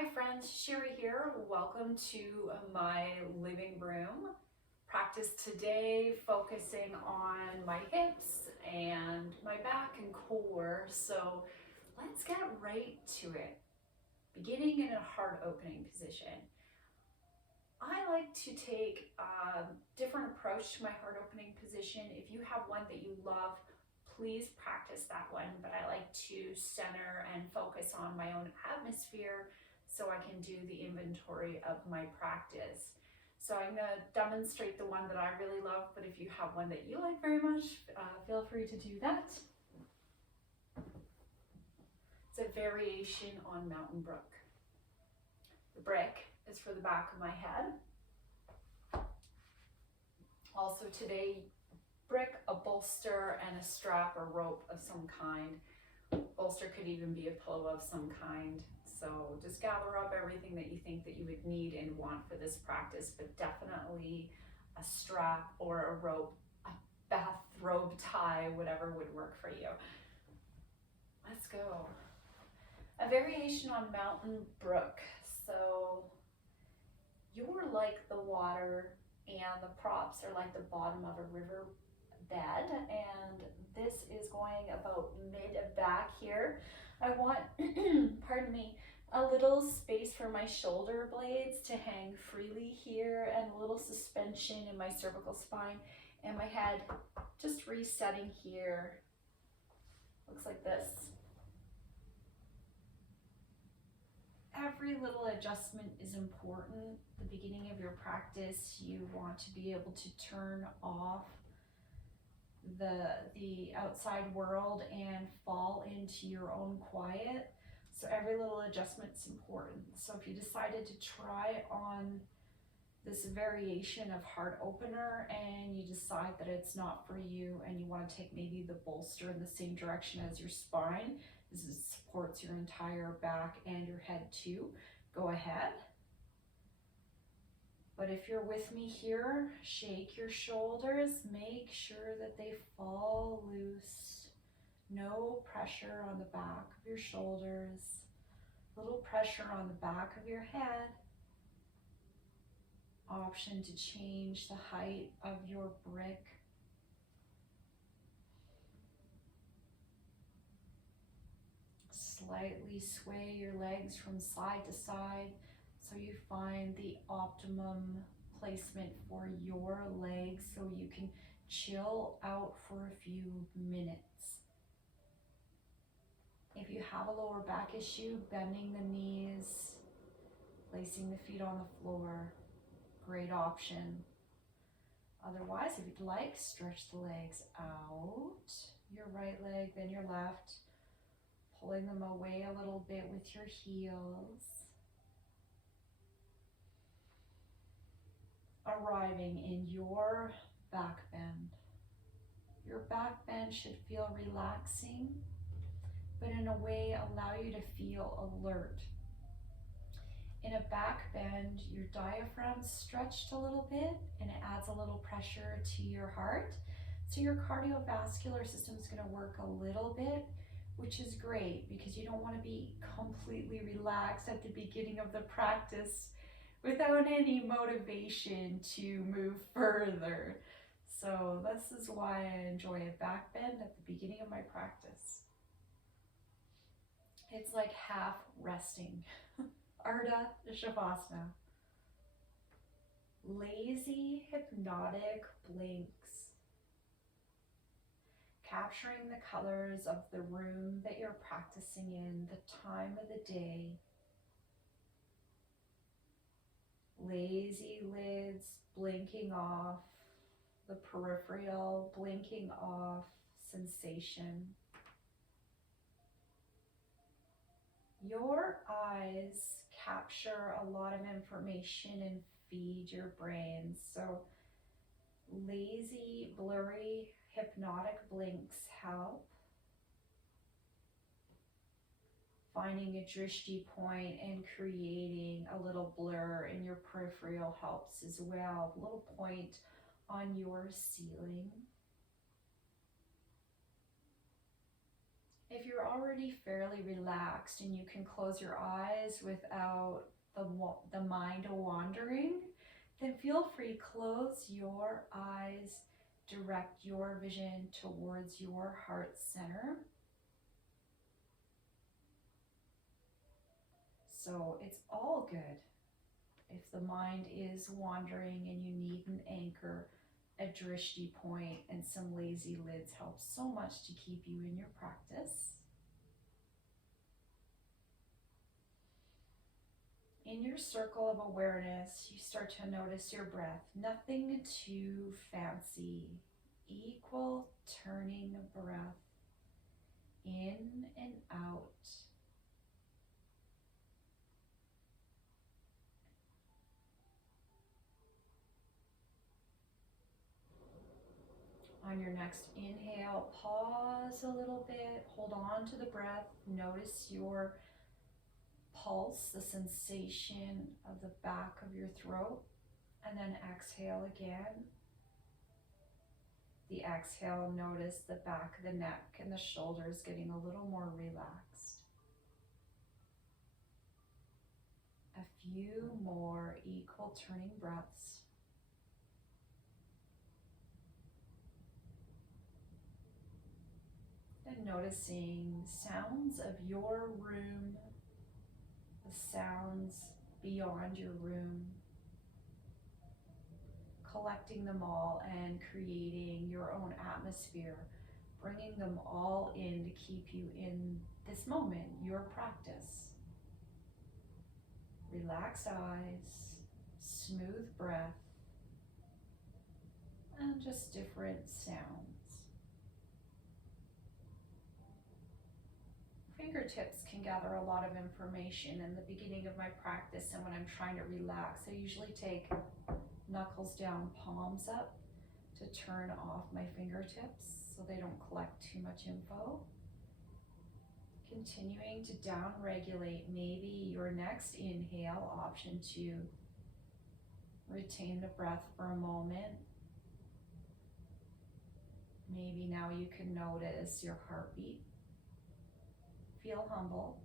Hi friends, Sherry here. Welcome to my living room. Practice today focusing on my hips and my back and core. So let's get right to it. Beginning in a heart opening position. I like to take a different approach to my heart opening position. If you have one that you love, please practice that one. But I like to center and focus on my own atmosphere so I can do the inventory of my practice. So I'm going to demonstrate the one that I really love, but if you have one that you like very much, feel free to do that. It's a variation on Mountain Brook. The brick is for the back of my head. Also today, brick, a bolster, and a strap or rope of some kind. Bolster could even be a pillow of some kind. So just gather up everything that you think that you would need and want for this practice, but definitely a strap or a rope, a bathrobe tie, whatever would work for you. Let's go. A variation on Mountain Brook. So you're like the water and the props are like the bottom of a river bed, and this is going about mid back here. I want, pardon me, a little space for my shoulder blades to hang freely here and a little suspension in my cervical spine and my head just resetting here. Looks like this. Every little adjustment is important. The beginning of your practice, you want to be able to turn off the outside world and fall into your own quiet. So every little adjustment is important. So if you decided to try on this variation of heart opener and you decide that it's not for you and you want to take maybe the bolster in the same direction as your spine, this supports your entire back and your head too, go ahead. But if you're with me here, shake your shoulders, make sure that they fall loose. No pressure on the back of your shoulders, little pressure on the back of your head. Option to change the height of your brick. Slightly sway your legs from side to side so you find the optimum placement for your legs so you can chill out for a few minutes. If you have a lower back issue, bending the knees, placing the feet on the floor, great option. Otherwise, if you'd like, stretch the legs out, your right leg, then your left, pulling them away a little bit with your heels. Arriving in your back bend. Your back bend should feel relaxing, but in a way allow you to feel alert. In a back bend, your diaphragm's stretched a little bit and it adds a little pressure to your heart. So your cardiovascular system is going to work a little bit, which is great because you don't want to be completely relaxed at the beginning of the practice without any motivation to move further. So this is why I enjoy a back bend at the beginning of my practice. It's like half resting. Ardha Shavasana. Lazy hypnotic blinks. Capturing the colors of the room that you're practicing in, the time of the day. Lazy lids blinking off, the peripheral blinking off sensation. Your eyes capture a lot of information and feed your brain. So lazy, blurry, hypnotic blinks help. Finding a drishti point and creating a little blur in your peripheral helps as well. A little point on your ceiling. If you're already fairly relaxed and you can close your eyes without the mind wandering, then feel free, close your eyes, direct your vision towards your heart center. So it's all good. If the mind is wandering and you need an anchor, a drishti point and some lazy lids help so much to keep you in your practice. In your circle of awareness, you start to notice your breath. Nothing too fancy. Equal turning breath in and out. On your next inhale, pause a little bit, hold on to the breath, notice your pulse, the sensation of the back of your throat, and then exhale again. The exhale, notice the back of the neck and the shoulders getting a little more relaxed. A few more equal turning breaths. And noticing sounds of your room, the sounds beyond your room, collecting them all and creating your own atmosphere, bringing them all in to keep you in this moment, your practice. Relaxed eyes, smooth breath, and just different sounds. Fingertips can gather a lot of information in the beginning of my practice, and when I'm trying to relax, I usually take knuckles down, palms up to turn off my fingertips so they don't collect too much info. Continuing to down regulate, maybe your next inhale option to retain the breath for a moment. Maybe now you can notice your heartbeat. Feel humble,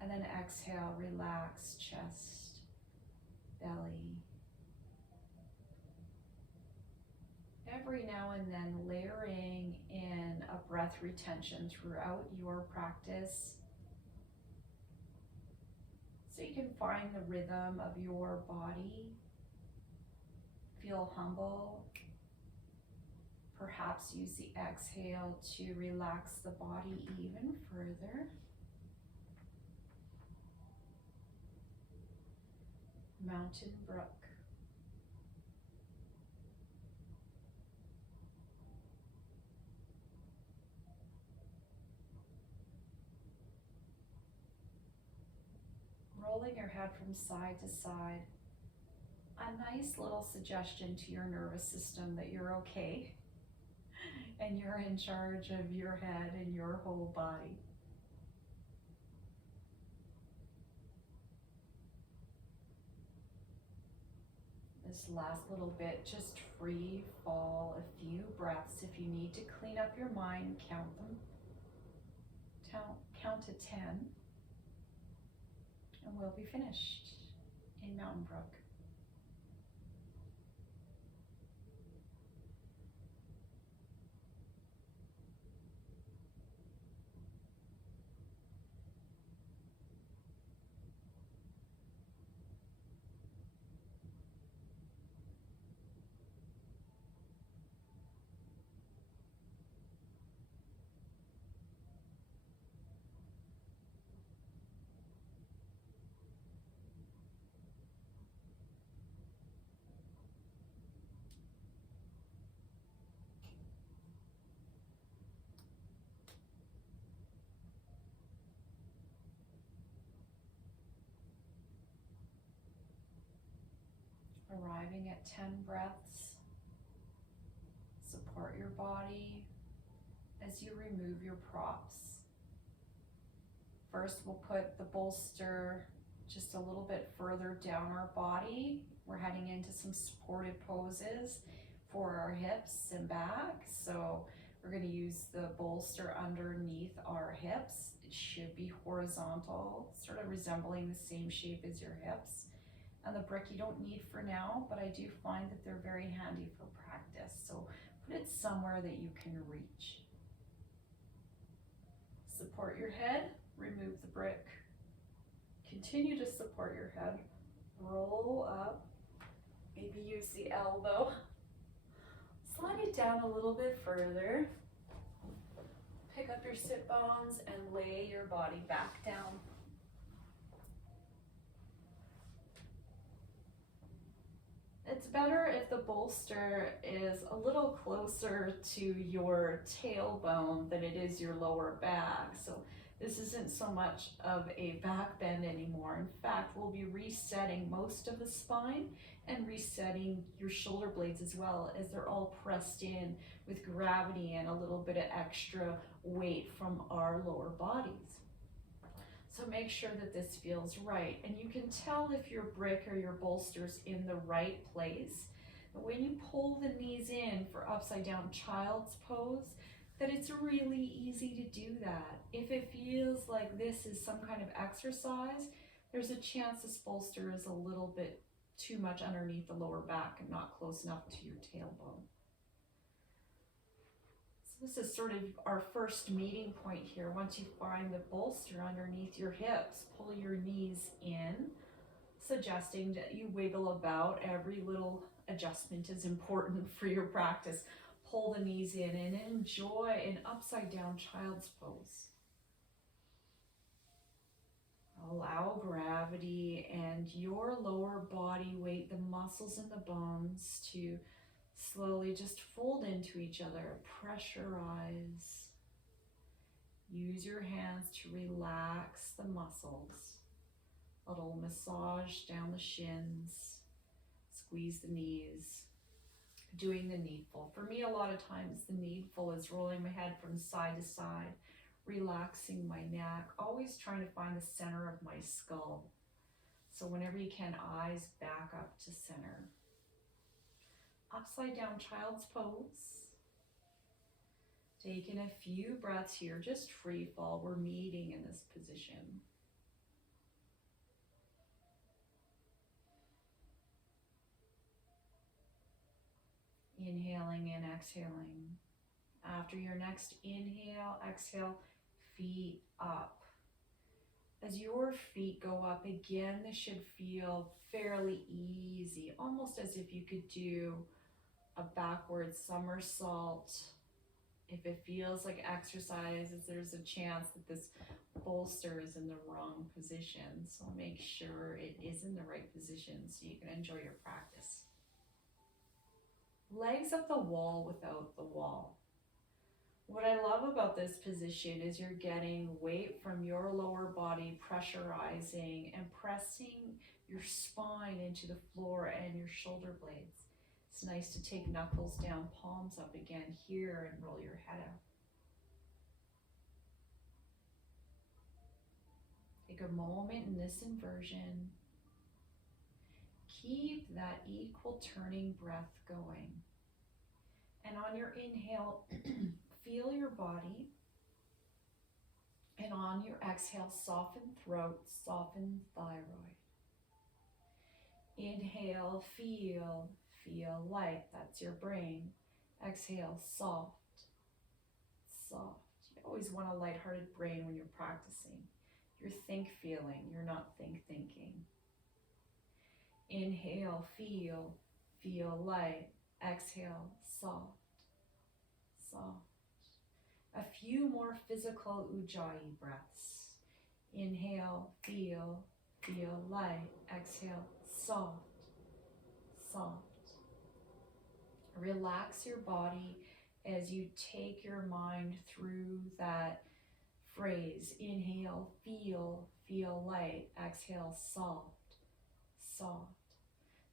and then exhale, relax chest, belly. Every now and then layering in a breath retention throughout your practice so you can find the rhythm of your body. Feel humble. Perhaps use the exhale to relax the body even further. Mountain Brook. Rolling your head from side to side. A nice little suggestion to your nervous system that you're okay and you're in charge of your head and your whole body. This last little bit, just free fall a few breaths. If you need to clean up your mind, count them. Count to 10, and we'll be finished in Mountain Brook. Arriving at 10 breaths, support your body as you remove your props. First, we'll put the bolster just a little bit further down our body. We're heading into some supported poses for our hips and back. So We're going to use the bolster underneath our hips. It should be horizontal, sort of resembling the same shape as your hips. And the brick you don't need for now, but I do find that they're very handy for practice. So put it somewhere that you can reach. Support your head, remove the brick. Continue to support your head. Roll up, maybe use the elbow. Slide it down a little bit further. Pick up your sit bones and lay your body back down. It's better if the bolster is a little closer to your tailbone than it is your lower back. So this isn't so much of a back bend anymore. In fact, we'll be resetting most of the spine and resetting your shoulder blades as well, as they're all pressed in with gravity and a little bit of extra weight from our lower bodies. So make sure that this feels right. And you can tell if your brick or your bolster's in the right place. But when you pull the knees in for upside down child's pose, that it's really easy to do that. If it feels like this is some kind of exercise, there's a chance this bolster is a little bit too much underneath the lower back and not close enough to your tailbone. So this is sort of our first meeting point here. Once you find the bolster underneath your hips, pull your knees in, suggesting that you wiggle about. Every little adjustment is important for your practice. Pull the knees in and enjoy an upside down child's pose. Allow gravity and your lower body weight, the muscles and the bones, to slowly just fold into each other. Pressurize. Use your hands to relax the muscles. A little massage down the shins. Squeeze the knees. Doing the needful. For me, a lot of times the needful is rolling my head from side to side, relaxing my neck, always trying to find the center of my skull. So whenever you can, eyes back up to center. Upside down child's pose. Taking a few breaths here, just free fall. We're meeting in this position. Inhaling and exhaling. After your next inhale, exhale, feet up. As your feet go up again, this should feel fairly easy, almost as if you could do a backward somersault. If it feels like exercise, there's a chance that this bolster is in the wrong position. So make sure it is in the right position so you can enjoy your practice. Legs up the wall without the wall. What I love about this position is you're getting weight from your lower body pressurizing and pressing your spine into the floor and your shoulder blades. It's nice to take knuckles down, palms up again here, and roll your head out. Take a moment in this inversion. Keep that equal turning breath going. And on your inhale, feel your body. And on your exhale, soften throat, soften thyroid. Inhale, feel light. That's your brain. Exhale, soft, soft. You always want a lighthearted brain when you're practicing. You're think feeling, you're not think thinking. Inhale, feel light. Exhale, soft, soft. A few more physical Ujjayi breaths. Inhale, feel light. Exhale, soft, soft. Relax your body as you take your mind through that phrase. Inhale, feel light. Exhale, soft, soft.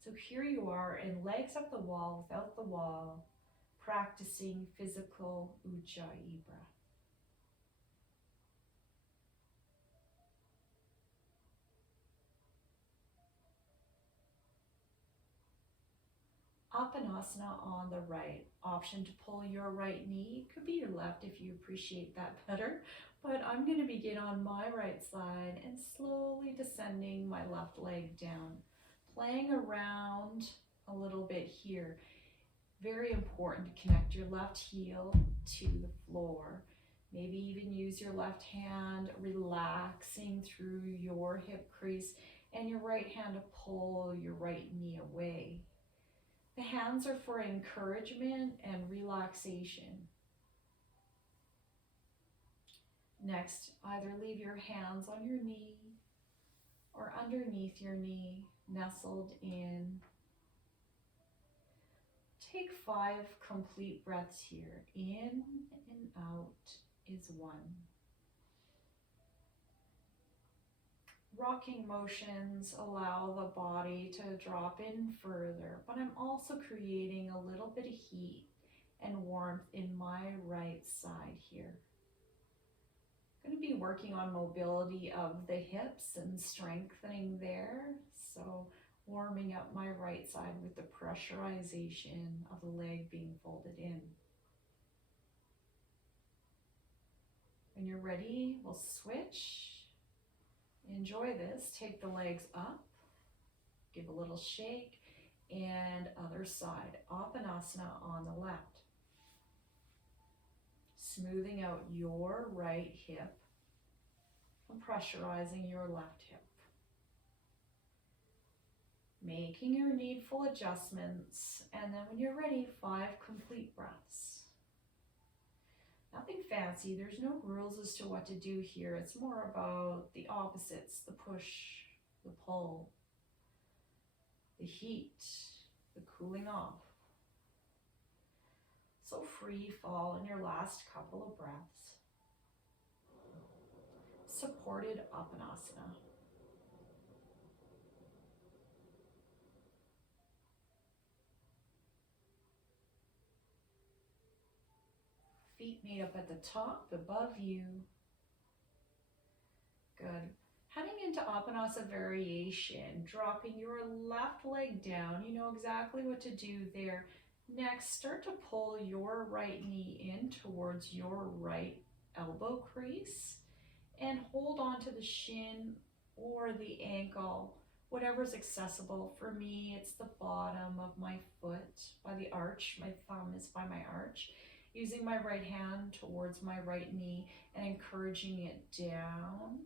So here you are in legs up the wall without the wall, practicing physical Ujjayi breath. Apanasana on the right. Option to pull your right knee. Could be your left if you appreciate that better. But I'm going to begin on my right side and slowly descending my left leg down. Playing around a little bit here. Very important to connect your left heel to the floor. Maybe even use your left hand, relaxing through your hip crease, and your right hand to pull your right knee away. The hands are for encouragement and relaxation. Next, either leave your hands on your knee or underneath your knee, nestled in. Take 5 complete breaths here. In and out is 1. Rocking motions allow the body to drop in further, but I'm also creating a little bit of heat and warmth in my right side here. I'm going to be working on mobility of the hips and strengthening there, so warming up my right side with the pressurization of the leg being folded in. When you're ready, we'll switch. Enjoy this. Take the legs up, give a little shake, and other side. Apanasana on the left. Smoothing out your right hip and pressurizing your left hip. Making your needful adjustments, and then when you're ready, 5 complete breaths. Nothing fancy, there's no rules as to what to do here. It's more about the opposites, the push, the pull, the heat, the cooling off. So free fall in your last couple of breaths. Supported Apanasana. Feet made up at the top, above you. Good. Heading into Apanasana variation, dropping your left leg down. You know exactly what to do there. Next, start to pull your right knee in towards your right elbow crease and hold on to the shin or the ankle, whatever's accessible. For me, it's the bottom of my foot by the arch. My thumb is by my arch. Using my right hand towards my right knee and encouraging it down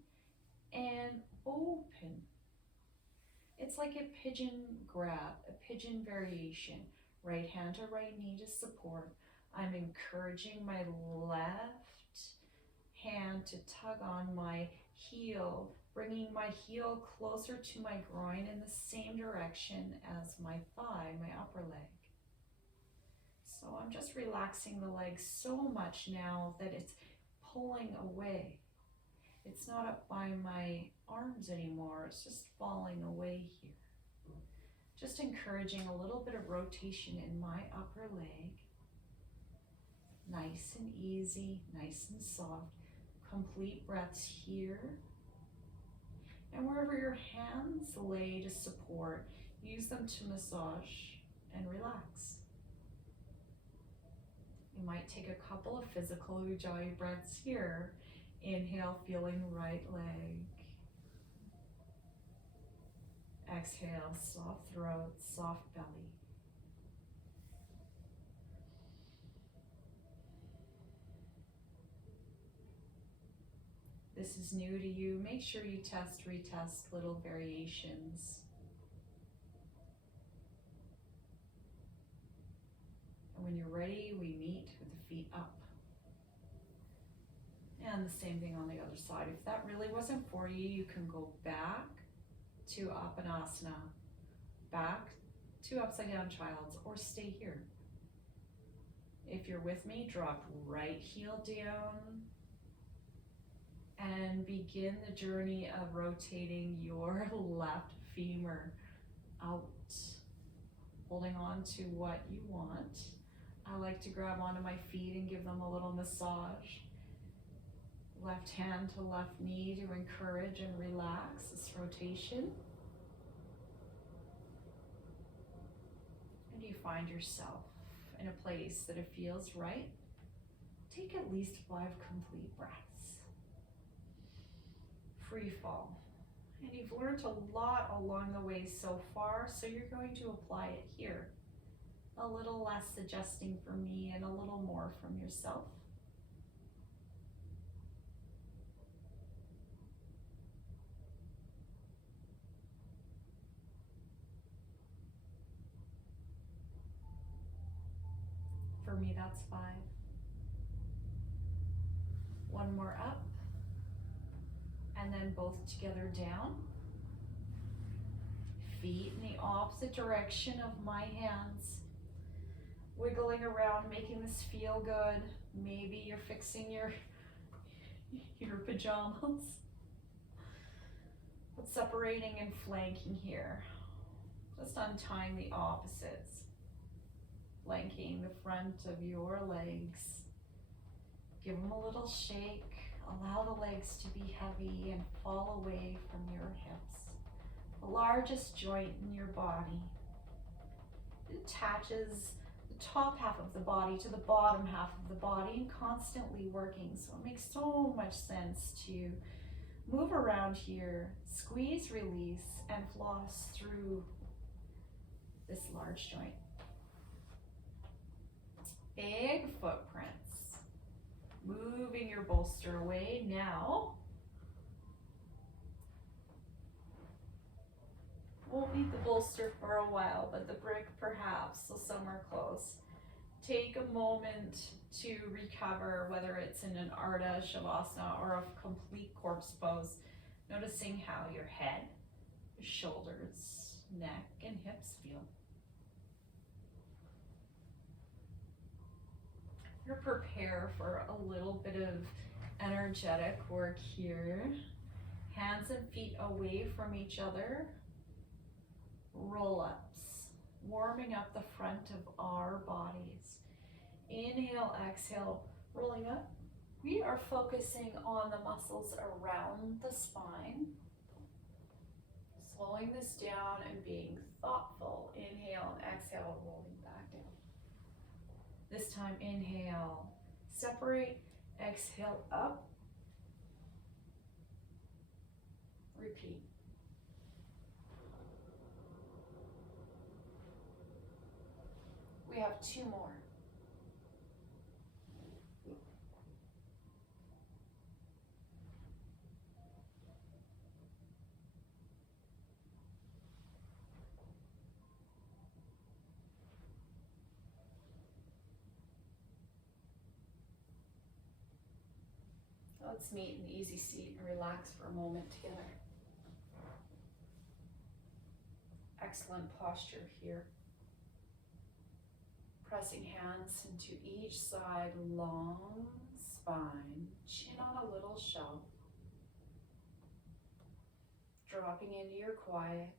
and open. It's like a pigeon grab, a pigeon variation. Right hand to right knee to support. I'm encouraging my left hand to tug on my heel, bringing my heel closer to my groin in the same direction as my thigh, my upper leg. So I'm just relaxing the leg so much now that it's pulling away. It's not up by my arms anymore, it's just falling away here. Just encouraging a little bit of rotation in my upper leg. Nice and easy, nice and soft. Complete breaths here. And wherever your hands lay to support, use them to massage and relax. You might take a couple of physical Ujjayi breaths here. Inhale, feeling right leg. Exhale, soft throat, soft belly. This is new to you. Make sure you test, retest little variations. And when you're ready, we meet with the feet up. And the same thing on the other side. If that really wasn't for you, you can go back to Apanasana, back to Upside Down Child's, or stay here. If you're with me, drop right heel down and begin the journey of rotating your left femur out, holding on to what you want. I like to grab onto my feet and give them a little massage. Left hand to left knee to encourage and relax this rotation. And you find yourself in a place that it feels right, take at least 5 complete breaths. Free fall. And you've learned a lot along the way so far, so you're going to apply it here. A little less adjusting for me and a little more from yourself. For me, that's 5. One more up. And then both together down. Feet in the opposite direction of my hands. Wiggling around, making this feel good. Maybe you're fixing your pajamas. But separating and flanking here. Just untying the opposites. Flanking the front of your legs. Give them a little shake. Allow the legs to be heavy and fall away from your hips. The largest joint in your body. It attaches the top half of the body to the bottom half of the body and constantly working. So it makes so much sense to move around here, squeeze, release, and floss through this large joint. Big footprints. Moving your bolster away now. Won't need the bolster for a while, but the brick perhaps, so somewhere close. Take a moment to recover, whether it's in an Ardha Shavasana or a complete corpse pose, noticing how your head, your shoulders, neck, and hips feel. You're prepare for a little bit of energetic work here. Hands and feet away from each other. Roll-ups, warming up the front of our bodies. Inhale, exhale, rolling up. We are focusing on the muscles around the spine. Slowing this down and being thoughtful. Inhale and exhale, rolling back down. This time, inhale, separate, exhale up. Repeat. We have 2 more. Let's meet in the easy seat and relax for a moment together. Excellent posture here. Pressing hands into each side, long spine, chin on a little shelf. Dropping into your quiet,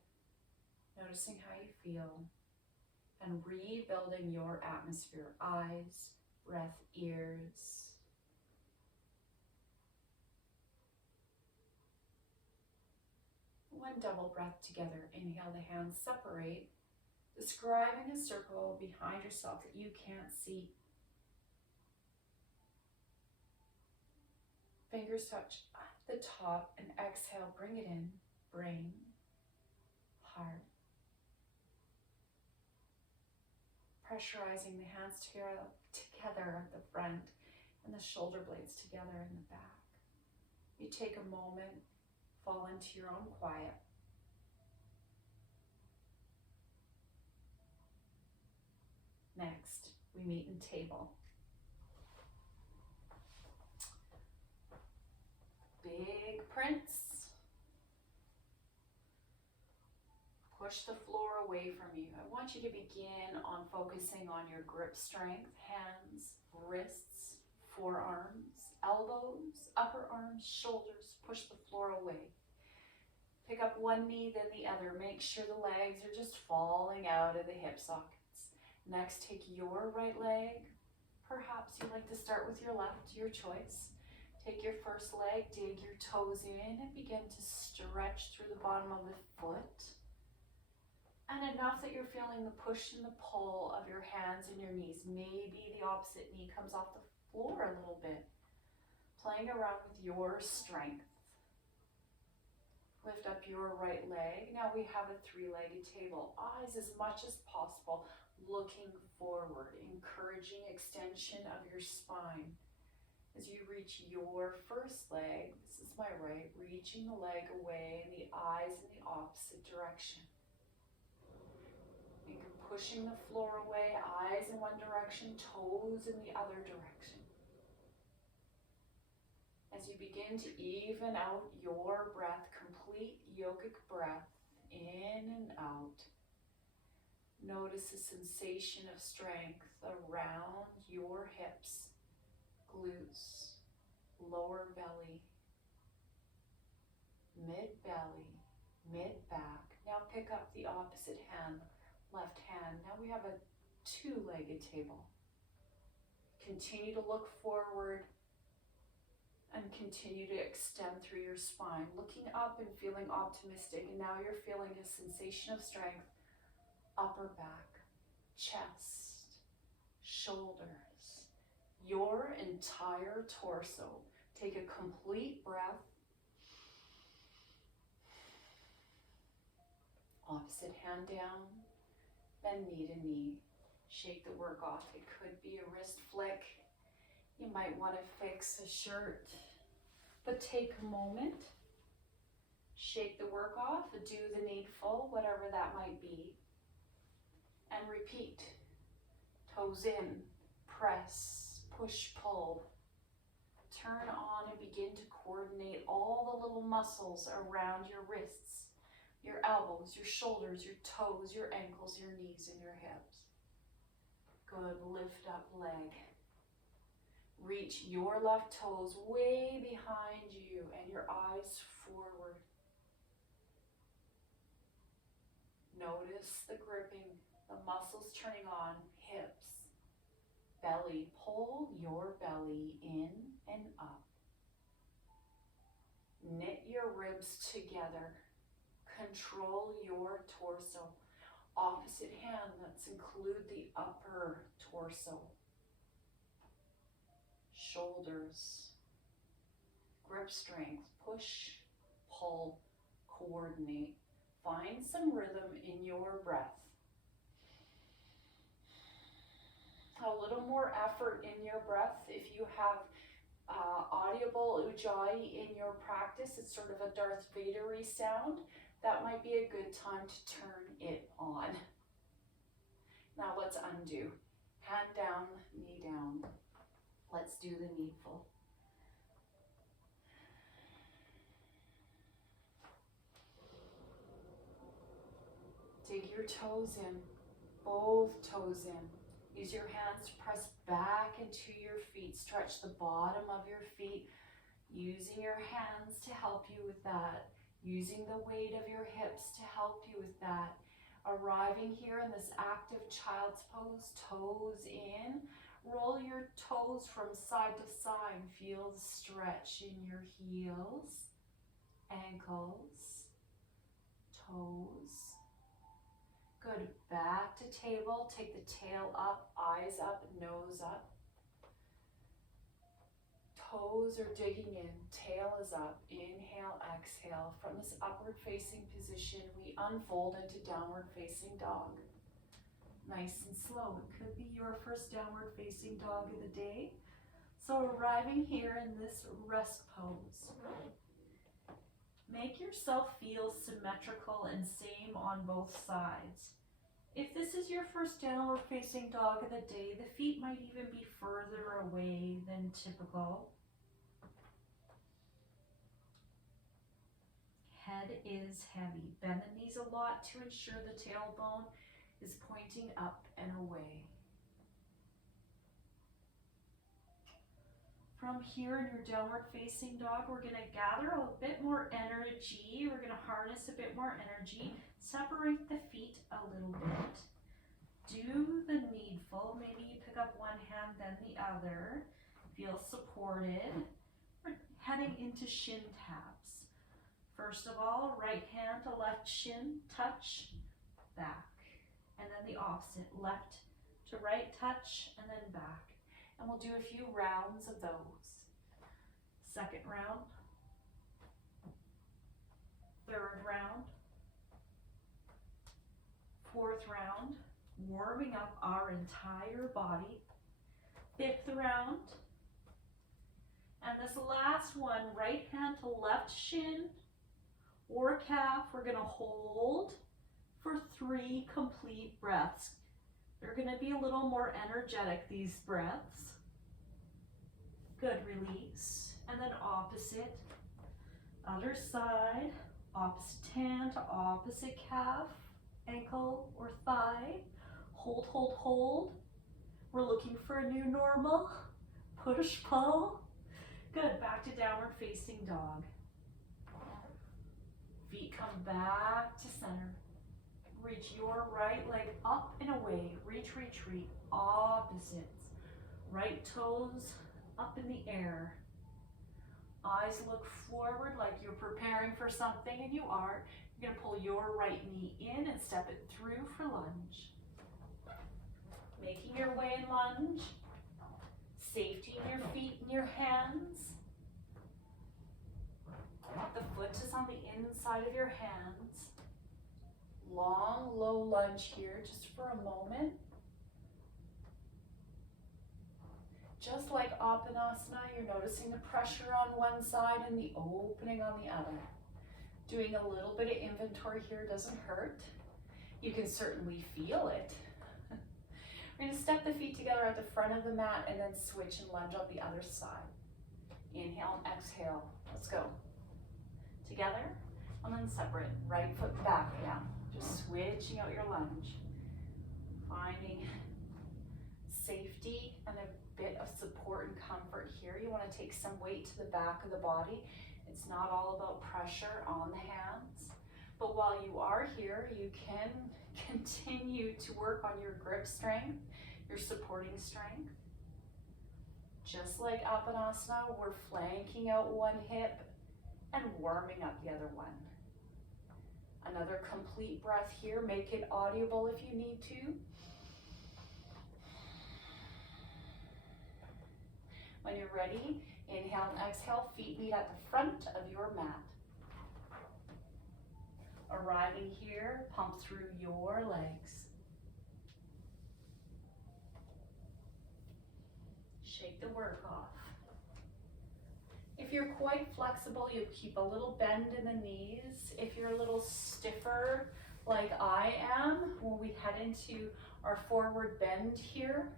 noticing how you feel, and rebuilding your atmosphere, eyes, breath, ears. One double breath together. Inhale, the hands separate, describing a circle behind yourself that you can't see. Fingers touch at the top and exhale, bring it in, brain, heart. Pressurizing the hands together at the front and the shoulder blades together in the back. You take a moment, fall into your own quiet. Next, we meet in table. Big prints. Push the floor away from you. I want you to begin on focusing on your grip strength, hands, wrists, forearms, elbows, upper arms, shoulders. Push the floor away. Pick up one knee, then the other. Make sure the legs are just falling out of the hip sockets. Next, take your right leg. Perhaps you'd like to start with your left, your choice. Take your first leg, dig your toes in, and begin to stretch through the bottom of the foot. And enough that you're feeling the push and the pull of your hands and your knees. Maybe the opposite knee comes off the floor a little bit. Playing around with your strength. Lift up your right leg. Now we have a three-legged table. Eyes as much as possible looking forward, encouraging extension of your spine. As you reach your first leg, this is my right, reaching the leg away and the eyes in the opposite direction. And pushing the floor away, eyes in one direction, toes in the other direction. As you begin to even out your breath, complete yogic breath, in and out. Notice the sensation of strength around your hips, glutes, lower belly, mid-belly, mid-back. Now pick up the opposite hand, left hand. Now we have a two-legged table. Continue to look forward and continue to extend through your spine, looking up and feeling optimistic. And now you're feeling a sensation of strength, upper back, chest, shoulders, your entire torso. Take a complete breath. Opposite hand down, bend knee to knee. Shake the work off. It could be a wrist flick. You might want to fix a shirt, but take a moment. Shake the work off, do the needful, whatever that might be, and repeat. Toes in, press, push, pull. Turn on and begin to coordinate all the little muscles around your wrists, your elbows, your shoulders, your toes, your ankles, your knees, and your hips. Good, lift up leg. Reach your left toes way behind you and your eyes forward. Notice the gripping, the muscles turning on, hips, belly. Pull your belly in and up. Knit your ribs together. Control your torso. Opposite hand, let's include the upper torso. Shoulders, grip strength, push, pull, coordinate. Find some rhythm in your breath. A little more effort in your breath. If you have audible ujjayi in your practice, it's sort of a Darth Vader-y sound, that might be a good time to turn it on. Now let's undo. Hand down, knee down. Let's do the needful. Dig your toes in, both toes in. Use your hands to press back into your feet. Stretch the bottom of your feet, using your hands to help you with that. Using the weight of your hips to help you with that. Arriving here in this active child's pose, toes in. Roll your toes from side to side. Feel the stretch in your heels, ankles, toes. Good, back to table. Take the tail up, eyes up, nose up. Toes are digging in, tail is up. Inhale, exhale. From this upward facing position, we unfold into downward facing dog. Nice and slow. It could be your first downward facing dog of the day. So arriving here in this rest pose. Make yourself feel symmetrical and same on both sides. If this is your first downward facing dog of the day, the feet might even be further away than typical. Head is heavy. Bend the knees a lot to ensure the tailbone is pointing up and away. From here in your downward facing dog, we're going to gather a bit more energy. We're going to harness a bit more energy. Separate the feet a little bit. Do the needful. Maybe you pick up one hand, then the other. Feel supported. We're heading into shin taps. First of all, right hand to left shin, touch, back. And then the opposite, left to right touch and then back. And we'll do a few rounds of those. Second round. Third round. Fourth round. Warming up our entire body. Fifth round. And this last one, right hand to left shin or calf, we're gonna hold for 3 complete breaths. They're gonna be a little more energetic, these breaths. Good, release. And then opposite, other side, opposite hand to opposite calf, ankle or thigh. Hold, hold, hold. We're looking for a new normal. Push, pull. Good, back to downward facing dog. Feet come back to center. Reach your right leg up and away. Reach, retreat, opposites. Right toes up in the air. Eyes look forward like you're preparing for something, and you are. You're gonna pull your right knee in and step it through for lunge. Making your way in lunge. Safety in your feet and your hands. The foot is on the inside of your hands. Long, low lunge here, just for a moment. Just like Apanasana, you're noticing the pressure on one side and the opening on the other. Doing a little bit of inventory here doesn't hurt. You can certainly feel it. We're gonna step the feet together at the front of the mat and then switch and lunge on the other side. Inhale and exhale, let's go. Together, and then separate, right foot back down. Just switching out your lunge. Finding safety and a bit of support and comfort here. You wanna take some weight to the back of the body. It's not all about pressure on the hands. But while you are here, you can continue to work on your grip strength, your supporting strength. Just like Apanasana, we're flanking out one hip and warming up the other one. Another complete breath here. Make it audible if you need to. When you're ready, inhale and exhale, feet meet at the front of your mat. Arriving here, pump through your legs. Shake the work off. If you're quite flexible, you keep a little bend in the knees. If you're a little stiffer, like I am, when we head into our forward bend here,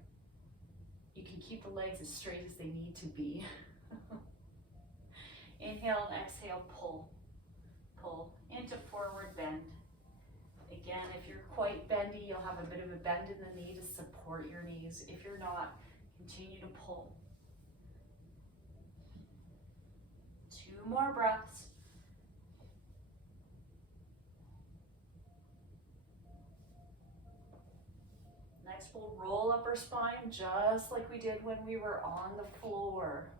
you can keep the legs as straight as they need to be. Inhale and exhale, pull. Pull into forward bend. Again, if you're quite bendy, you'll have a bit of a bend in the knee to support your knees. If you're not, continue to pull. 2 more breaths. Next, we'll roll up our spine just like we did when we were on the floor.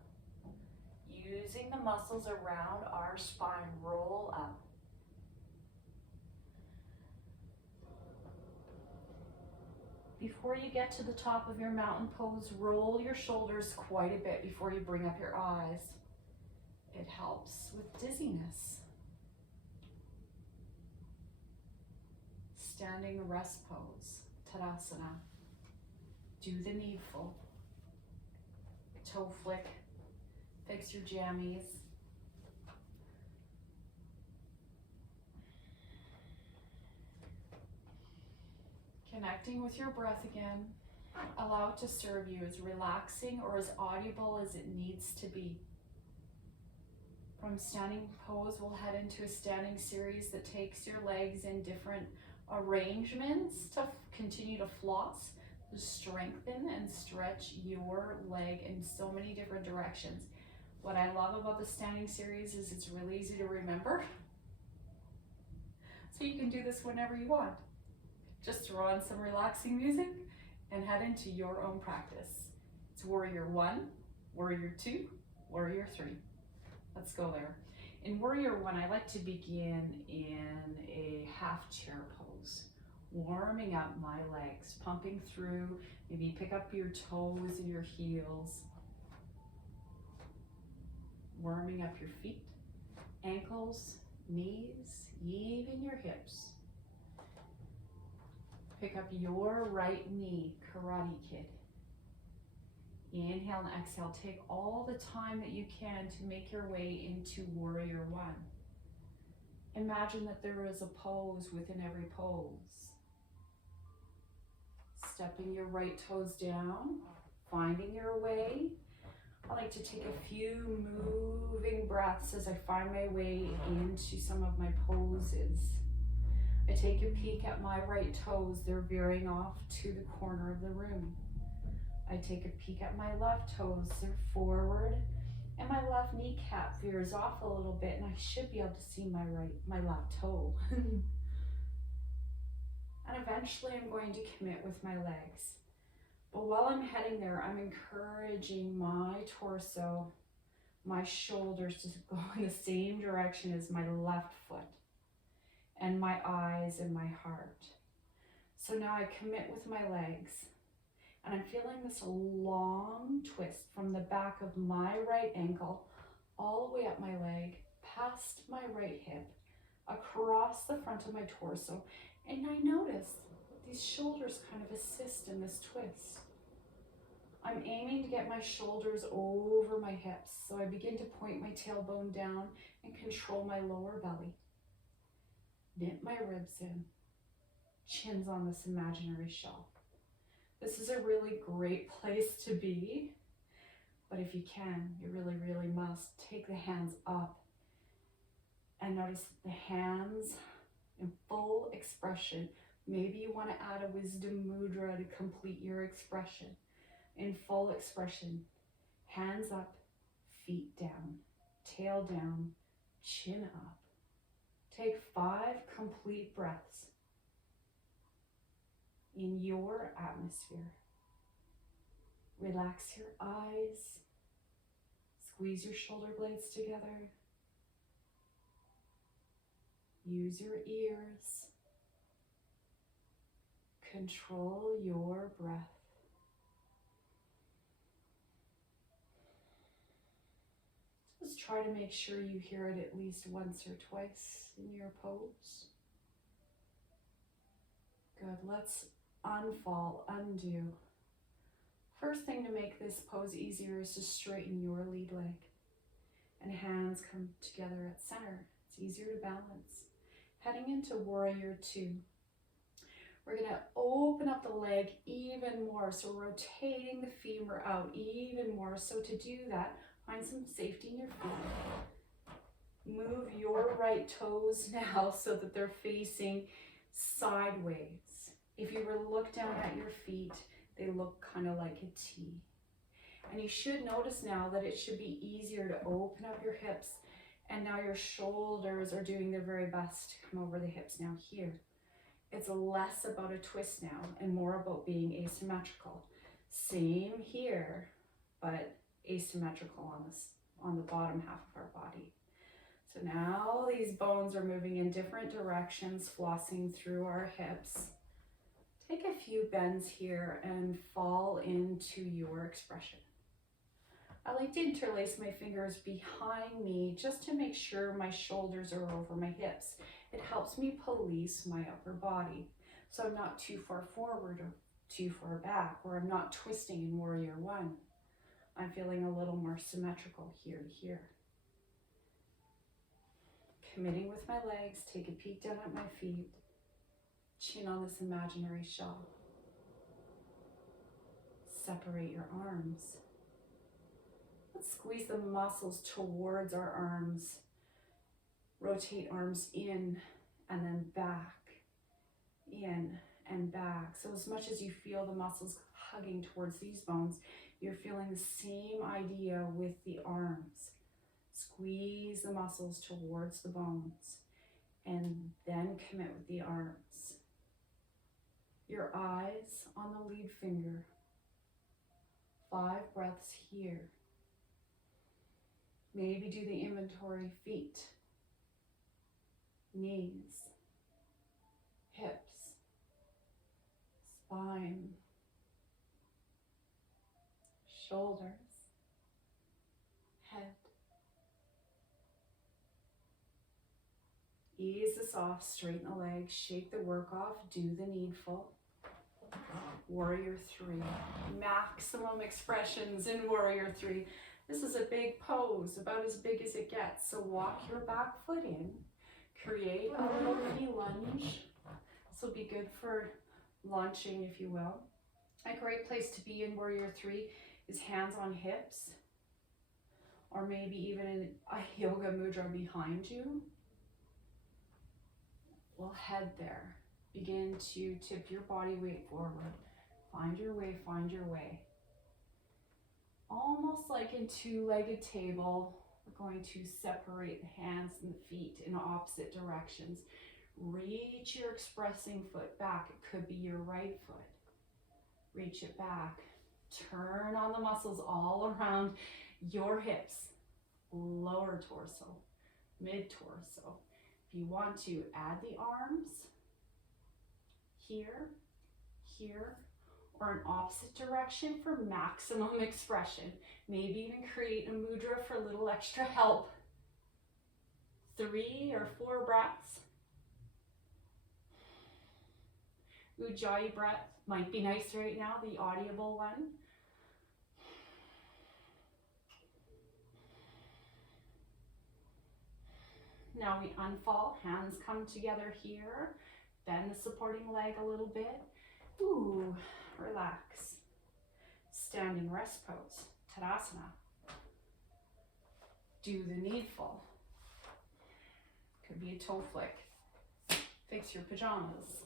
Using the muscles around our spine, roll up. Before you get to the top of your mountain pose, roll your shoulders quite a bit before you bring up your eyes. It helps with dizziness. Standing rest pose, Tadasana. Do the needful. Toe flick. Fix your jammies. Connecting with your breath again. Allow it to serve you as relaxing or as audible as it needs to be. From standing pose, we'll head into a standing series that takes your legs in different arrangements to continue to floss, to strengthen and stretch your leg in so many different directions. What I love about the standing series is it's really easy to remember. So you can do this whenever you want. Just throw on some relaxing music and head into your own practice. It's Warrior 1, Warrior 2, Warrior 3. Let's go there. In Warrior 1, I like to begin in a half chair pose warming up my legs, pumping through. Maybe pick up your toes and your heels. Warming up your feet, ankles, knees, even your hips. Pick up your right knee, Karate Kid. Inhale and exhale. Take all the time that you can to make your way into Warrior One. Imagine that there is a pose within every pose. Stepping your right toes down, finding your way. I like to take a few moving breaths as I find my way into some of my poses. I take a peek at my right toes. They're veering off to the corner of the room. I take a peek at my left toes. They're forward. And my left kneecap veers off a little bit, and I should be able to see my left toe. And eventually I'm going to commit with my legs. But while I'm heading there, I'm encouraging my torso, my shoulders to go in the same direction as my left foot, and my eyes and my heart. So now I commit with my legs, and I'm feeling this long twist from the back of my right ankle all the way up my leg, past my right hip, across the front of my torso. And I notice these shoulders kind of assist in this twist. I'm aiming to get my shoulders over my hips, so I begin to point my tailbone down and control my lower belly. Knit my ribs in, chins on this imaginary shelf. This is a really great place to be, but if you can, you really, really must take the hands up and notice the hands in full expression. Maybe you want to add a wisdom mudra to complete your expression. In full expression, hands up, feet down, tail down, chin up. Take 5 complete breaths in your atmosphere. Relax your eyes, squeeze your shoulder blades together. Use your ears. Control your breath. Just try to make sure you hear it at least once or twice in your pose. Good, let's unfall, undo. First thing to make this pose easier is to straighten your lead leg. And hands come together at center. It's easier to balance. Heading into Warrior Two. We're gonna open up the leg even more. So rotating the femur out even more. So to do that, find some safety in your feet. Move your right toes now so that they're facing sideways. If you were to look down at your feet, they look kind of like a T. And you should notice now that it should be easier to open up your hips, and now your shoulders are doing their very best to come over the hips now here. It's less about a twist now and more about being asymmetrical. Same here, but asymmetrical on the bottom half of our body. So now these bones are moving in different directions, flossing through our hips. Take a few bends here and fall into your expression. I like to interlace my fingers behind me just to make sure my shoulders are over my hips. It helps me police my upper body, so I'm not too far forward or too far back, or I'm not twisting in Warrior One. I'm feeling a little more symmetrical here to here. Committing with my legs, take a peek down at my feet, chin on this imaginary shell. Separate your arms. Let's squeeze the muscles towards our arms. Rotate arms in and then back, in and back. So as much as you feel the muscles hugging towards these bones, you're feeling the same idea with the arms. Squeeze the muscles towards the bones and then commit with the arms. Your eyes on the lead finger. 5 breaths here. Maybe do the inventory: feet, knees, hips, shoulders, head. Ease this off, straighten the legs, shake the work off, do the needful. Warrior 3. Maximum expressions in Warrior 3. This is a big pose, about as big as it gets. So walk your back foot in, create a little mini lunge. This will be good for launching, if you will. A great place to be in Warrior 3 is hands on hips, or maybe even in a yoga mudra behind you. We'll head there. Begin to tip your body weight forward. Find your way, find your way. Almost like in two-legged table, we're going to separate the hands and the feet in opposite directions. Reach your expressing foot back. It could be your right foot. Reach it back. Turn on the muscles all around your hips. Lower torso, mid-torso. If you want to, add the arms here, here, or in opposite direction for maximum expression. Maybe even create a mudra for a little extra help. 3 or 4 breaths. Ujjayi breath might be nice right now, the audible one. Now we unfall, hands come together here. Bend the supporting leg a little bit. Ooh, relax. Standing rest pose, Tadasana. Do the needful. Could be a toe flick. Fix your pajamas.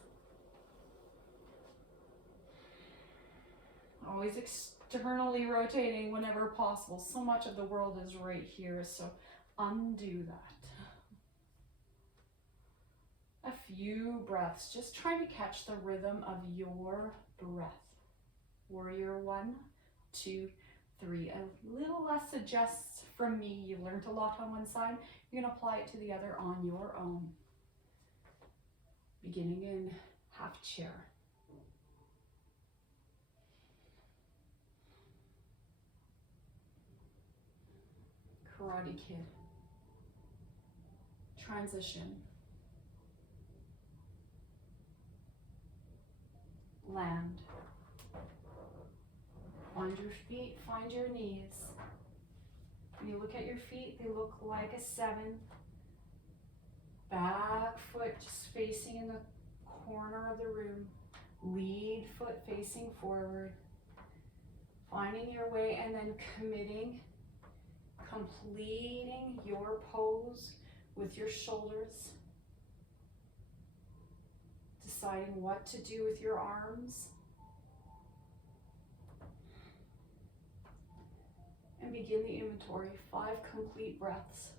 Always externally rotating whenever possible. So much of the world is right here, so undo that. A few breaths, just trying to catch the rhythm of your breath. Warrior 1, 2, 3. A little less suggests from me. You've learned a lot on one side. You're going to apply it to the other on your own. Beginning in half chair. Karate Kid. Transition. Land. Find your feet, find your knees. When you look at your feet, they look like a 7. Back foot just facing in the corner of the room. Lead foot facing forward. Finding your way and then committing, completing your pose with your shoulders. Deciding what to do with your arms. And begin the inventory, 5 complete breaths.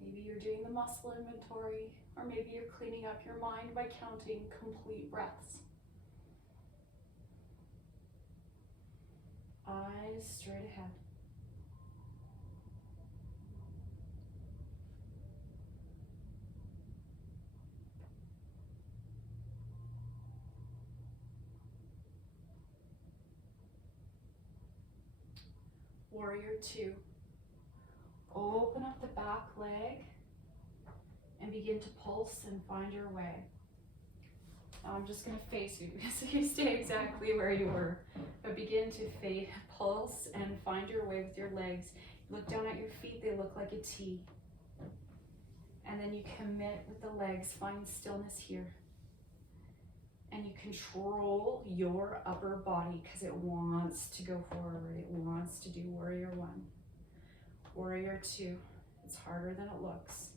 Maybe you're doing the muscle inventory, or maybe you're cleaning up your mind by counting complete breaths. Eyes straight ahead. Warrior 2. Open up the back leg and begin to pulse and find your way. Now I'm just going to face you so you stay exactly where you were. But begin to pulse and find your way with your legs. Look down at your feet, they look like a T. And then you commit with the legs, find stillness here. And you control your upper body because it wants to go forward. It wants to do Warrior 1. Warrior 2. It's harder than it looks.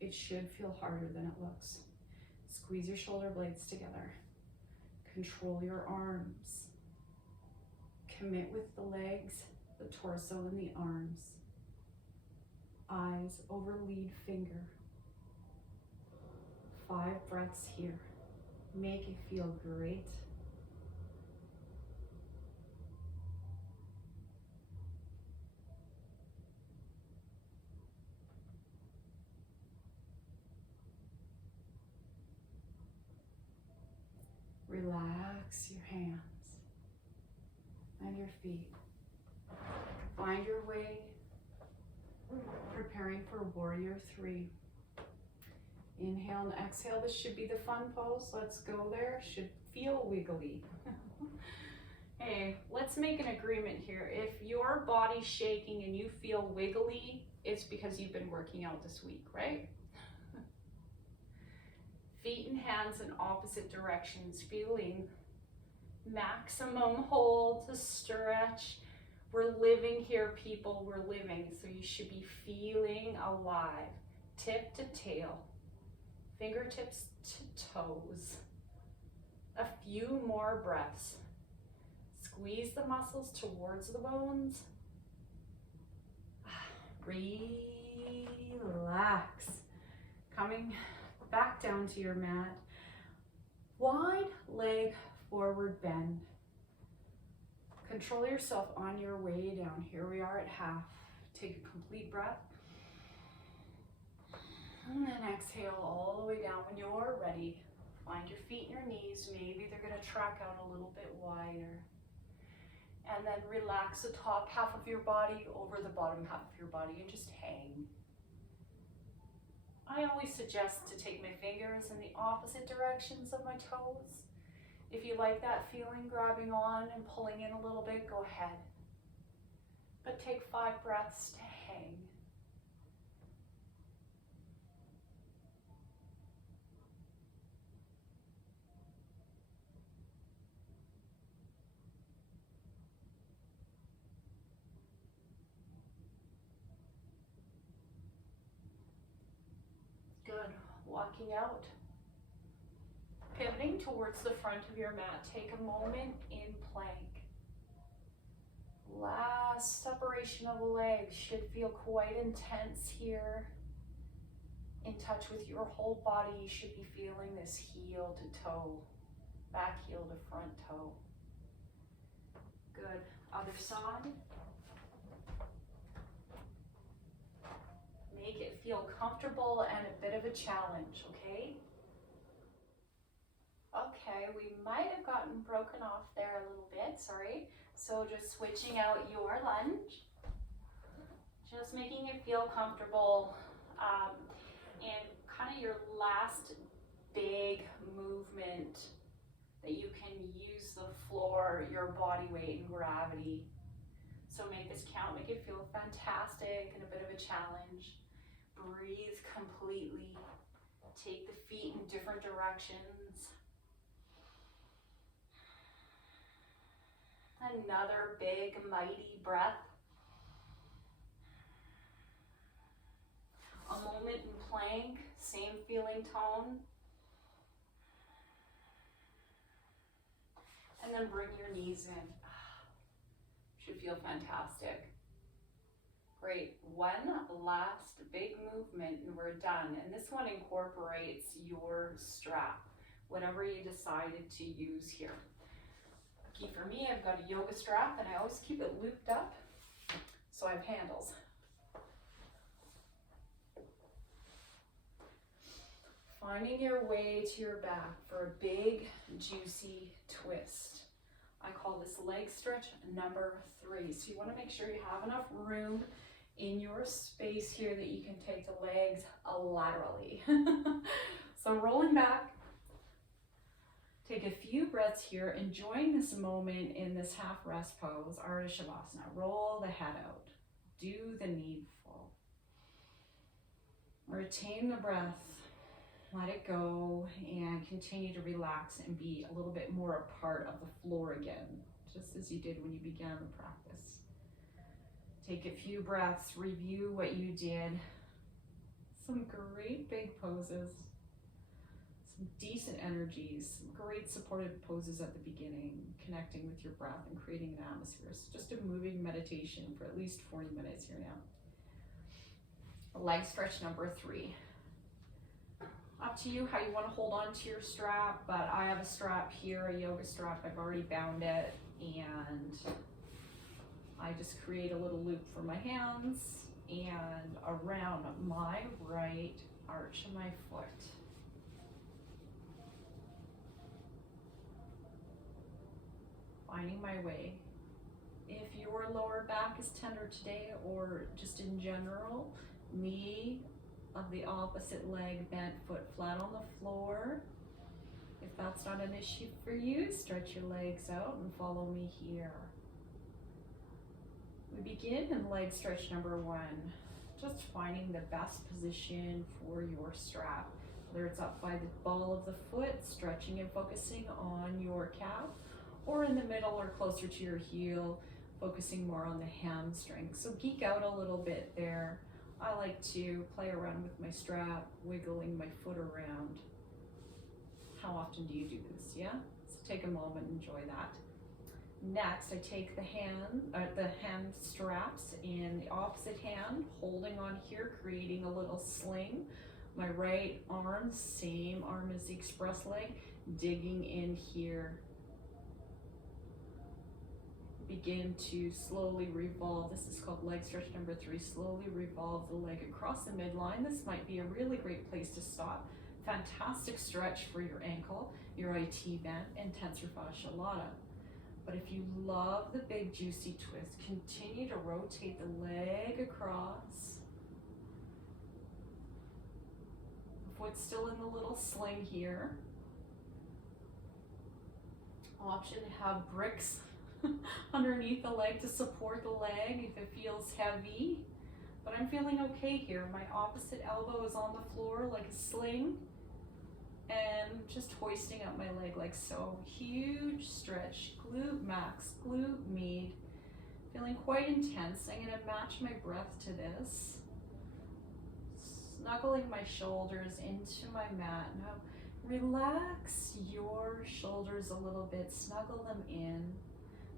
It should feel harder than it looks. Squeeze your shoulder blades together. Control your arms. Commit with the legs, the torso, and the arms. Eyes over lead finger. 5 breaths here. Make it feel great. Relax your hands. and your feet. Find your way, preparing for warrior 3. Inhale and exhale. This should be the fun pose. Let's go there. Should feel wiggly. Hey, let's make an agreement here. If your body's shaking and you feel wiggly, it's because you've been working out this week, right? Feet and hands in opposite directions, feeling maximum hold to stretch. We're living here, people, we're living. So you should be feeling alive. Tip to tail, fingertips to toes. A few more breaths. Squeeze the muscles towards the bones. Relax. Coming back down to your mat. Wide leg forward bend. Control yourself on your way down. Here we are at half. Take a complete breath. And then exhale all the way down. When you're ready, find your feet and your knees. Maybe they're going to track out a little bit wider. And then relax the top half of your body over the bottom half of your body and just hang. I always suggest to take my fingers in the opposite directions of my toes. If you like that feeling, grabbing on and pulling in a little bit, go ahead. But take 5 breaths to hang. Good. Walking out. Pivoting towards the front of your mat. Take a moment in plank. Last separation of the legs should feel quite intense here. In touch with your whole body, you should be feeling this heel to toe, back heel to front toe. Good. Other side. Make it feel comfortable and a bit of a challenge, okay? Okay, we might have gotten broken off there a little bit, sorry. So just switching out your lunge, just making it feel comfortable, and kind of your last big movement that you can use the floor, your body weight and gravity. So make this count, make it feel fantastic and a bit of a challenge. Breathe completely. Take the feet in different directions. Another big, mighty breath. A moment in plank, same feeling tone. And then bring your knees in. Should feel fantastic. Great. One last big movement and we're done. And this one incorporates your strap, whatever you decided to use here. For me, I've got a yoga strap and I always keep it looped up so I have handles. Finding your way to your back for a big, juicy twist. I call this leg stretch number 3. So you want to make sure you have enough room in your space here that you can take the legs laterally. So rolling back. Take a few breaths here, enjoying this moment in this half rest pose, Ardha Shavasana. Roll the head out, do the needful. Retain the breath, let it go, and continue to relax and be a little bit more a part of the floor again, just as you did when you began the practice. Take a few breaths, review what you did. Some great big poses. Some decent energies, some great supportive poses at the beginning, connecting with your breath and creating an atmosphere. It's just a moving meditation for at least 40 minutes here now. Leg stretch number 3. Up to you how you want to hold on to your strap, but I have a strap here, a yoga strap. I've already bound it, and I just create a little loop for my hands and around my right arch of my foot. Finding my way. your lower back is tender today or just in general, knee of the opposite leg bent, foot flat on the floor. If that's not an issue for you, stretch your legs out and follow me here. We begin in leg stretch number 1, just finding the best position for your strap. Whether it's up by the ball of the foot, stretching and focusing on your calf, or in the middle or closer to your heel, focusing more on the hamstring. So geek out a little bit there. I like to play around with my strap, wiggling my foot around. How often do you do this? Yeah? So take a moment, enjoy that. Next, I take the hand straps in the opposite hand, holding on here, creating a little sling. My right arm, same arm as the express leg, digging in here. Begin to slowly revolve. This is called leg stretch number 3. Slowly revolve the leg across the midline. This might be a really great place to stop. Fantastic stretch for your ankle, your IT band, and tensor fascia lata. But if you love the big juicy twist, continue to rotate the leg across. Foot still in the little sling here. Option to have bricks underneath the leg to support the leg if it feels heavy. But I'm feeling okay here. My opposite elbow is on the floor like a sling. And just hoisting up my leg like so. Huge stretch, glute max, glute med. Feeling quite intense. I'm gonna match my breath to this. Snuggling my shoulders into my mat. Now relax your shoulders a little bit, snuggle them in.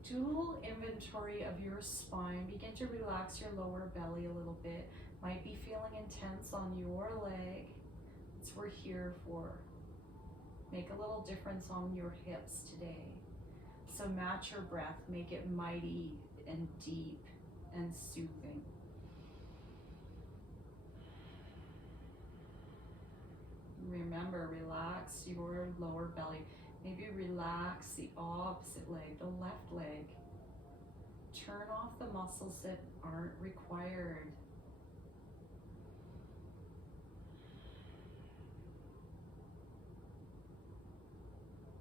Do a little inventory of your spine. Begin to relax your lower belly a little bit. Might be feeling intense on your leg. That's what we're here for. Make a little difference on your hips today. So match your breath, make it mighty and deep and soothing. Remember, relax your lower belly. Maybe relax the opposite leg, the left leg. Turn off the muscles that aren't required.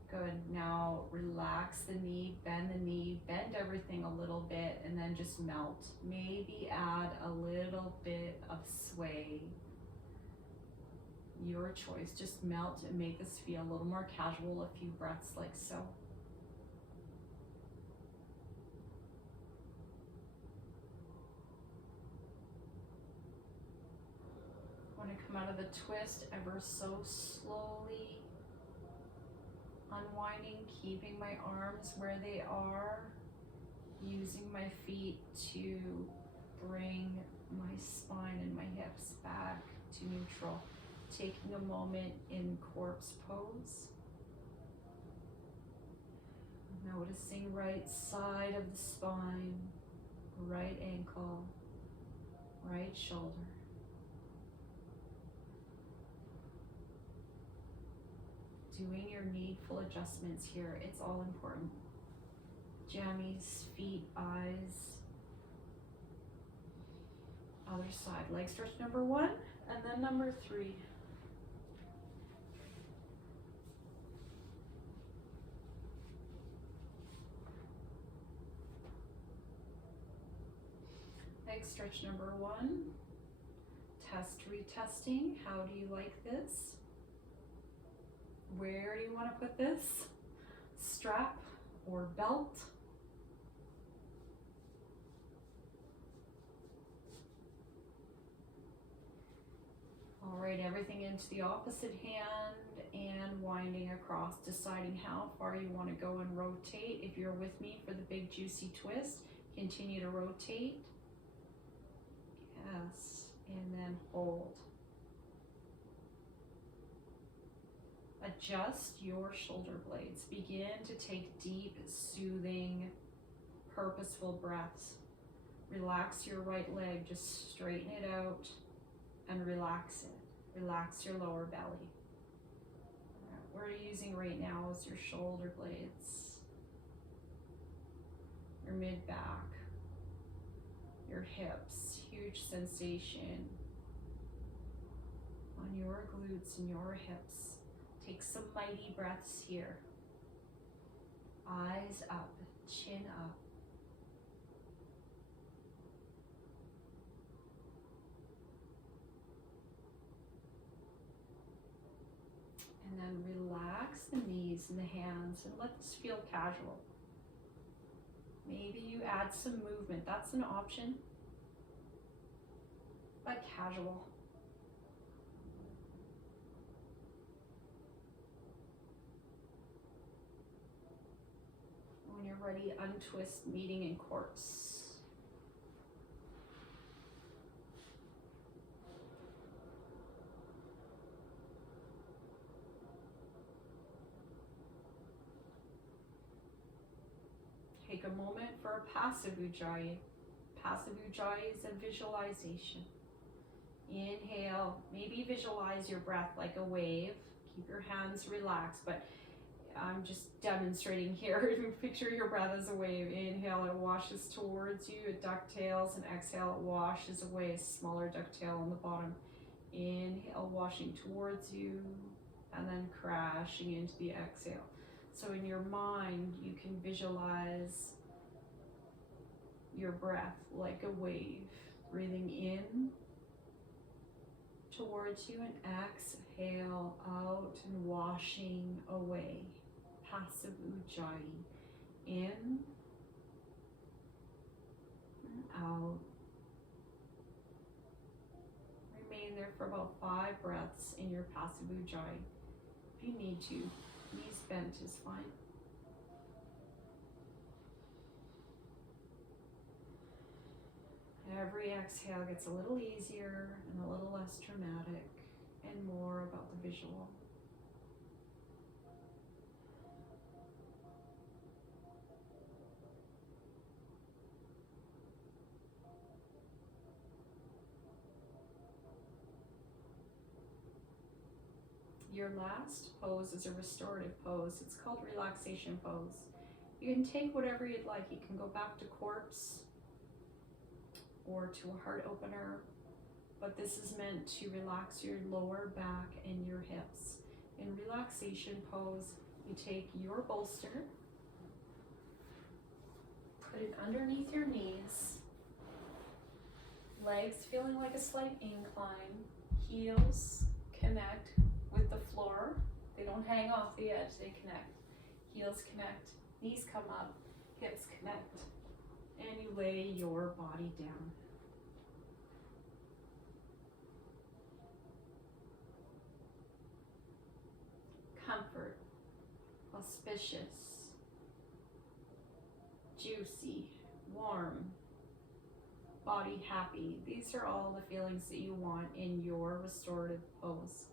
Good. Now relax the knee, bend everything a little bit, and then just melt. Maybe add a little bit of sway. Your choice. Just melt and make this feel a little more casual, a few breaths like so. I want to come out of the twist ever so slowly. Unwinding, keeping my arms where they are, using my feet to bring my spine and my hips back to neutral. Taking a moment in corpse pose. Noticing right side of the spine, right ankle, right shoulder. Doing your needful adjustments here. It's all important. Jammies, feet, eyes. Other side. Leg stretch number 1 and then number 3. Leg stretch number 1. Test retesting. How do you like this? Where do you want to put this? Strap or belt? All right, everything into the opposite hand and winding across, deciding how far you want to go and rotate. If you're with me for the big juicy twist, continue to rotate. Yes, and then hold. Adjust your shoulder blades. Begin to take deep, soothing, purposeful breaths. Relax your right leg, just straighten it out and relax it. Relax your lower belly. What we're using right now is your shoulder blades, your mid back, your hips, huge sensation on your glutes and your hips. Take some mighty breaths here. Eyes up, chin up. And then relax the knees and the hands and let this feel casual. Maybe you add some movement, that's an option, but casual. When you're ready, untwist, meeting in quartz. Take a moment for a passive ujjayi. Passive ujjayi is a visualization. Inhale, maybe visualize your breath like a wave. Keep your hands relaxed, but I'm just demonstrating here. Picture your breath as a wave. Inhale, it washes towards you, it ducktails, and exhale, it washes away, a smaller ducktail on the bottom. Inhale, washing towards you, and then crashing into the exhale. So in your mind, you can visualize your breath like a wave, breathing in towards you and exhale out and washing away. Passive ujjayi. In and out. Remain there for about 5 breaths in your passive ujjayi. If you need to, knees bent is fine. Every exhale gets a little easier and a little less dramatic and more about the visual. Your last pose is a restorative pose. It's called relaxation pose. You can take whatever you'd like. You can go back to corpse or to a heart opener, but this is meant to relax your lower back and your hips. In relaxation pose, you take your bolster, put it underneath your knees, legs feeling like a slight incline, heels connect with the floor. They don't hang off the edge, they connect. Heels connect, knees come up, hips connect, and you lay your body down. Comfort, auspicious, juicy, warm, body happy. These are all the feelings that you want in your restorative pose.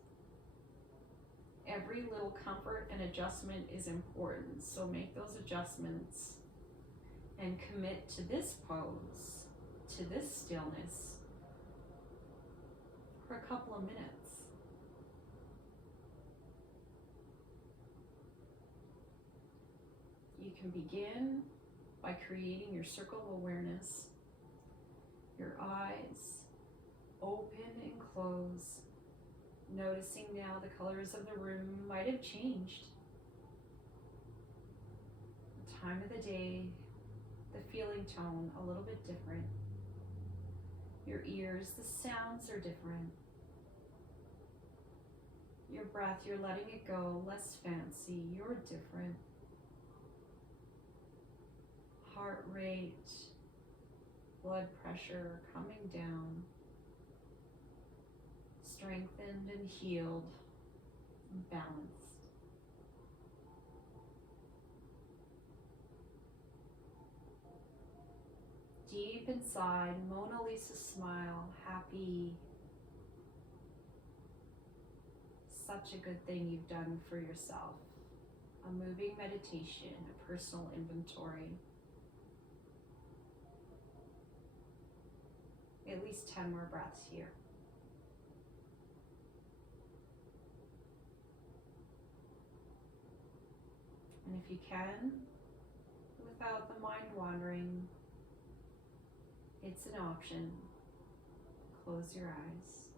Every little comfort and adjustment is important, so make those adjustments and commit to this pose, to this stillness for a couple of minutes. You can begin by creating your circle of awareness, your eyes open and close, noticing now the colors of the room might have changed. The time of the day, the feeling tone a little bit different. Your ears, the sounds are different. Your breath, you're letting it go, less fancy, you're different. Heart rate, blood pressure coming down, strengthened and healed, and balanced. Deep inside, Mona Lisa smile, happy. Such a good thing you've done for yourself. A moving meditation, a personal inventory. At least 10 more breaths here. And if you can, without the mind wandering, It's an option. Close your eyes.